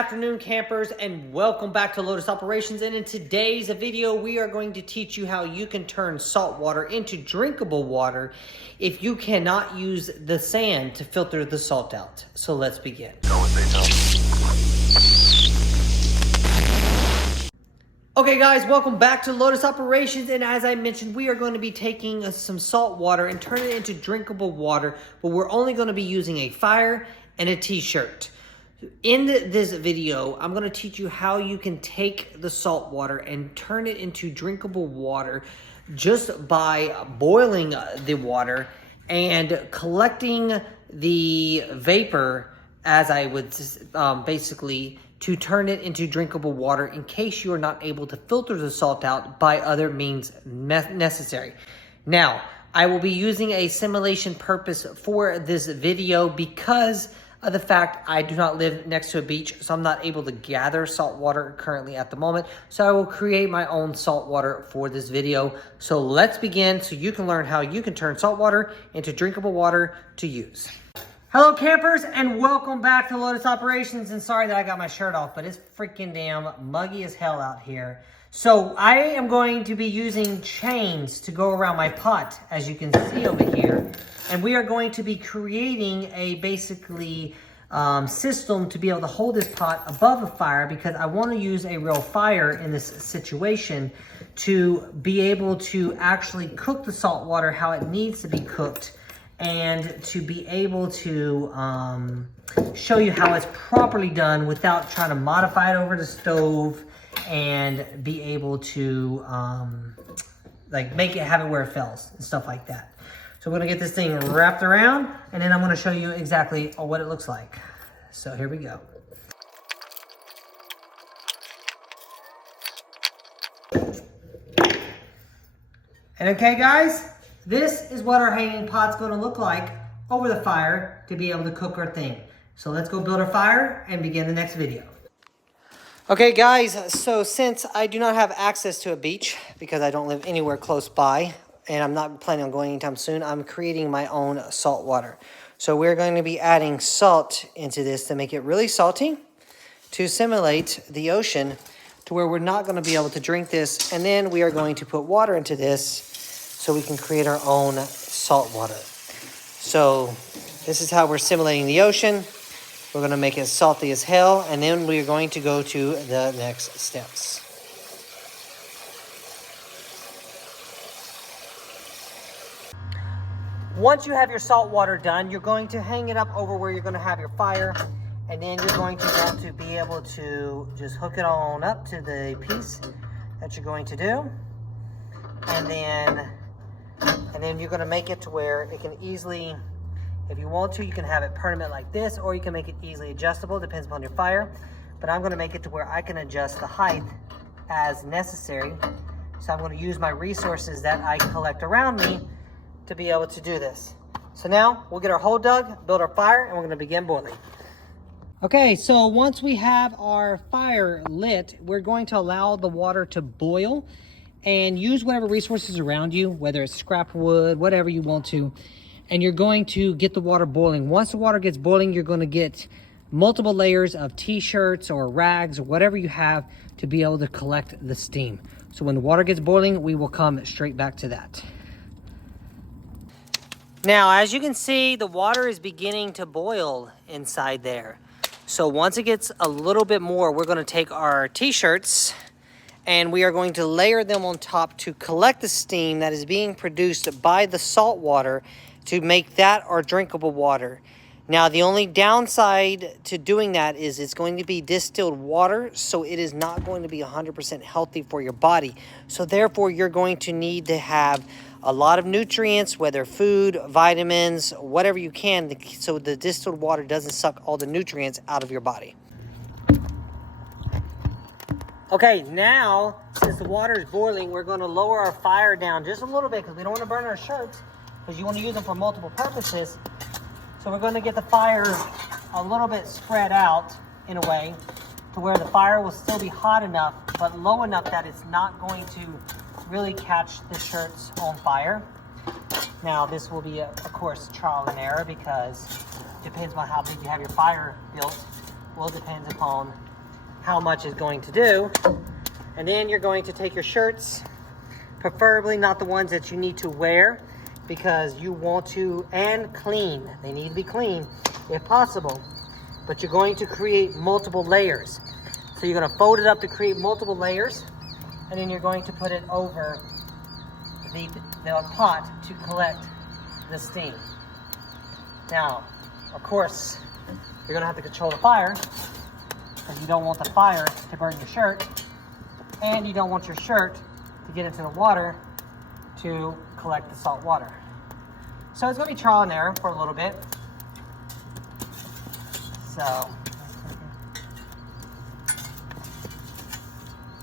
afternoon, campers, and welcome back to Lotus Operations. And in today's video, we are going to teach you how you can turn salt water into drinkable water if you cannot use the sand to filter the salt out. So let's begin. Okay guys, welcome back to Lotus Operations, and as I mentioned, we are going to be taking some salt water and turning it into drinkable water, but we're only going to be using a fire and a t-shirt. In this video, I'm going to teach you how you can take the salt water and turn it into drinkable water just by boiling the water and collecting the vapor, as I would basically, to turn it into drinkable water in case you are not able to filter the salt out by other means necessary. Now, I will be using a simulation purpose for this video because of the fact I do not live next to a beach, so I'm not able to gather salt water currently at the moment. So I will create my own salt water for this video. So let's begin so you can learn how you can turn salt water into drinkable water to use. Hello campers, and welcome back to Lotus Operations. And sorry that I got my shirt off, but it's freaking damn muggy as hell out here. So I am going to be using chains to go around my pot, as you can see over here. And we are going to be creating a basically system to be able to hold this pot above a fire, because I want to use a real fire in this situation to be able to actually cook the salt water how it needs to be cooked, and to be able to show you how it's properly done without trying to modify it over the stove, and be able to like make it, have it where it fills and stuff like that. So we're gonna get this thing wrapped around, and then I'm gonna show you exactly what it looks like. So here we go. And okay guys, this is what our hanging pot's gonna look like over the fire to be able to cook our thing. So let's go build our fire and begin the next video. Okay guys, so since I do not have access to a beach because I don't live anywhere close by, and I'm not planning on going anytime soon, I'm creating my own salt water. So we're going to be adding salt into this to make it really salty, to simulate the ocean, to where we're not going to be able to drink this. And then we are going to put water into this so we can create our own salt water. So this is how we're simulating the ocean. We're going to make it salty as hell, and then we're going to go to the next steps. Once you have your salt water done, you're going to hang it up over where you're going to have your fire, and then you're going to want to be able to just hook it on up to the piece that you're going to do, and then you're going to make it to where it can easily, if you want to, you can have it permanent like this, or you can make it easily adjustable, depends upon your fire. But I'm going to make it to where I can adjust the height as necessary. So I'm going to use my resources that I collect around me to be able to do this. So now we'll get our hole dug, build our fire, and we're going to begin boiling. Okay, so once we have our fire lit, we're going to allow the water to boil and use whatever resources around you, whether it's scrap wood, whatever you want to. And you're going to get the water boiling. Once the water gets boiling, you're going to get multiple layers of t-shirts or rags or whatever you have to be able to collect the steam. So when the water gets boiling, we will come straight back to that. Now, as you can see, the water is beginning to boil inside there. So once it gets a little bit more, we're going to take our t-shirts and we are going to layer them on top to collect the steam that is being produced by the salt water to make that our drinkable water. Now, the only downside to doing that is it's going to be distilled water, so it is not going to be 100% healthy for your body. So therefore, you're going to need to have a lot of nutrients, whether food, vitamins, whatever you can, so the distilled water doesn't suck all the nutrients out of your body. Okay, now, since the water is boiling, we're going to lower our fire down just a little bit because we don't want to burn our shirts, because you want to use them for multiple purposes. So we're going to get the fire a little bit spread out in a way to where the fire will still be hot enough, but low enough that it's not going to really catch the shirts on fire. Now, this will be, of course, trial and error, because it depends on how big you have your fire built. Well, it depends upon how much is going to do. And then you're going to take your shirts, preferably not the ones that you need to wear, because you want to, and clean. They need to be clean if possible. But you're going to create multiple layers. So you're going to fold it up to create multiple layers, and then you're going to put it over the pot to collect the steam. Now, of course, you're going to have to control the fire, because you don't want the fire to burn your shirt, and you don't want your shirt to get into the water to collect the salt water. So it's going to be trial and error for a little bit. So,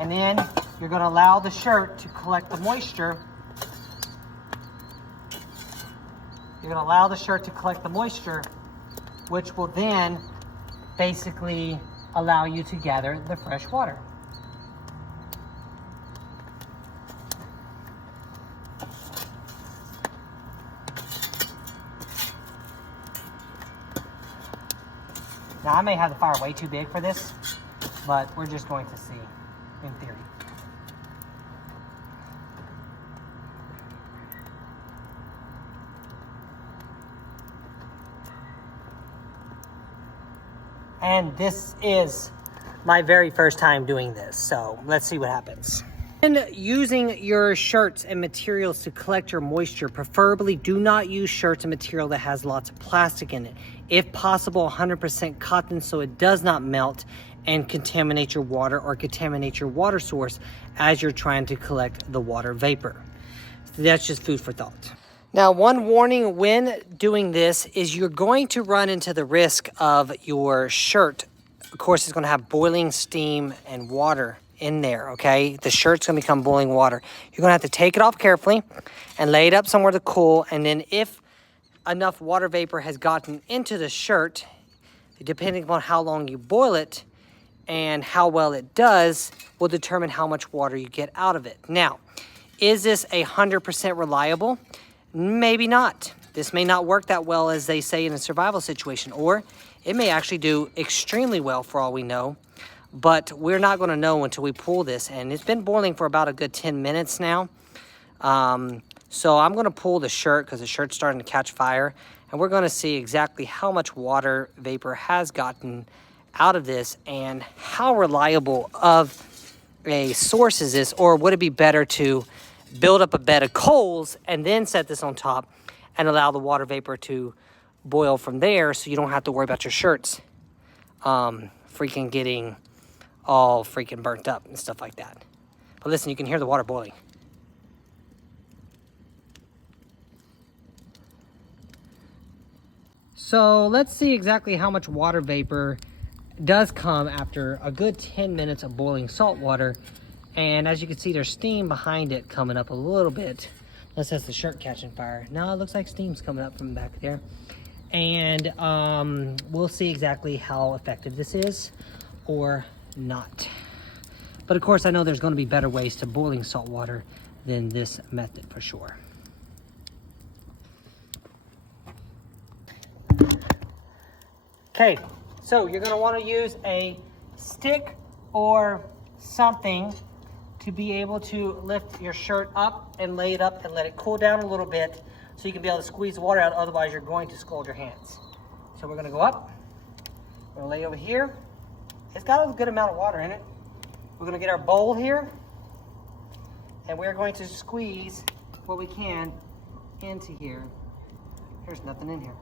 and then you're going to allow the shirt to collect the moisture. You're going to allow the shirt to collect the moisture, which will then basically allow you to gather the fresh water. Now, I may have the fire way too big for this, but we're just going to see in theory. And this is my very first time doing this, so let's see what happens. And using your shirts and materials to collect your moisture, preferably do not use shirts and material that has lots of plastic in it. If possible, 100% cotton, so it does not melt and contaminate your water or contaminate your water source as you're trying to collect the water vapor. So that's just food for thought. Now, one warning when doing this is you're going to run into the risk of your shirt. Of course, it's going to have boiling steam and water in there, okay? The shirt's going to become boiling water. You're going to have to take it off carefully and lay it up somewhere to cool. And then if enough water vapor has gotten into the shirt, depending upon how long you boil it and how well it does, will determine how much water you get out of it. Now, is this 100% reliable? Maybe not. This may not work that well as they say in a survival situation, or it may actually do extremely well for all we know, but we're not going to know until we pull this. And it's been boiling for about a good 10 minutes now. So I'm going to pull the shirt because the shirt's starting to catch fire, and we're going to see exactly how much water vapor has gotten out of this and how reliable of a source is this, or would it be better to build up a bed of coals and then set this on top and allow the water vapor to boil from there so you don't have to worry about your shirts freaking getting all freaking burnt up and stuff like that. But listen, you can hear the water boiling. So let's see exactly how much water vapor does come after a good 10 minutes of boiling salt water. And as you can see, there's steam behind it coming up a little bit. That says the shirt catching fire. Now it looks like steam's coming up from back there. And we'll see exactly how effective this is or not. But of course, I know there's going to be better ways to boiling salt water than this method for sure. Okay, so you're going to want to use a stick or something to be able to lift your shirt up and lay it up and let it cool down a little bit so you can be able to squeeze the water out. Otherwise, you're going to scald your hands. So we're going to go up. We're going to lay over here. It's got a good amount of water in it. We're going to get our bowl here, and we're going to squeeze what we can into here. There's nothing in here.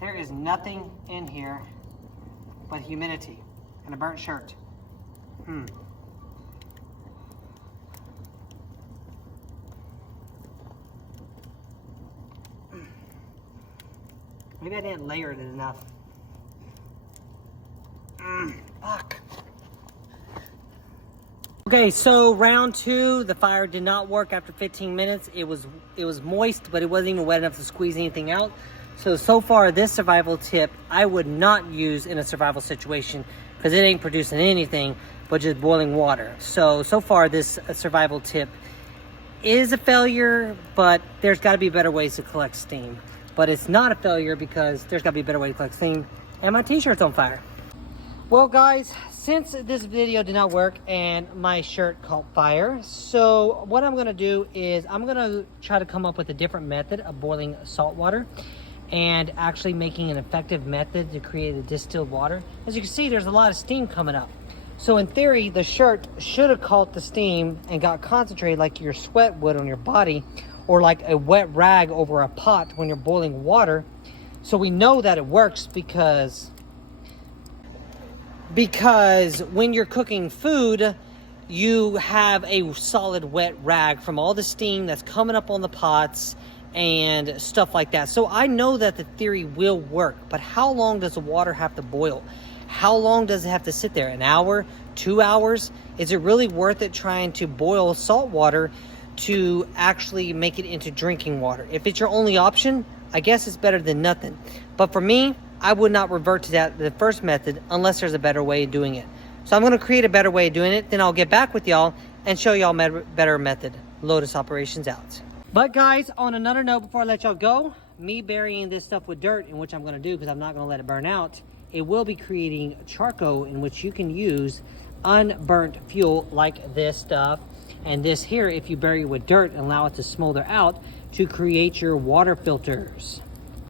There is nothing in here but humidity and a burnt shirt. Maybe I didn't layer it enough. Fuck. Okay, so round 2, the fire did not work after 15 minutes. It was moist, but it wasn't even wet enough to squeeze anything out. So far, this survival tip I would not use in a survival situation because it ain't producing anything but just boiling water. So far, this survival tip is a failure, but there's got to be better ways to collect steam. But it's not a failure because there's got to be a better way to collect steam, and my t-shirt's on fire. Well guys, since this video did not work and my shirt caught fire, so what I'm gonna do is I'm gonna try to come up with a different method of boiling salt water and actually making an effective method to create a distilled water. As you can see, there's a lot of steam coming up. So in theory, the shirt should have caught the steam and got concentrated like your sweat would on your body, or like a wet rag over a pot when you're boiling water. So we know that it works because when you're cooking food, you have a solid wet rag from all the steam that's coming up on the pots and stuff like that. So I know that the theory will work, but how long does the water have to boil? How long does it have to sit there? An hour? 2 hours? Is it really worth it trying to boil salt water to actually make it into drinking water? If it's your only option, I guess it's better than nothing. But for me, I would not revert to the first method unless there's a better way of doing it. So I'm going to create a better way of doing it, then I'll get back with y'all and show y'all a better method. Lotus Operations out. But guys, on another note, before I let y'all go, me burying this stuff with dirt, in which I'm going to do because I'm not going to let it burn out, it will be creating charcoal in which you can use unburnt fuel like this stuff. And this here, if you bury it with dirt and allow it to smolder out to create your water filters.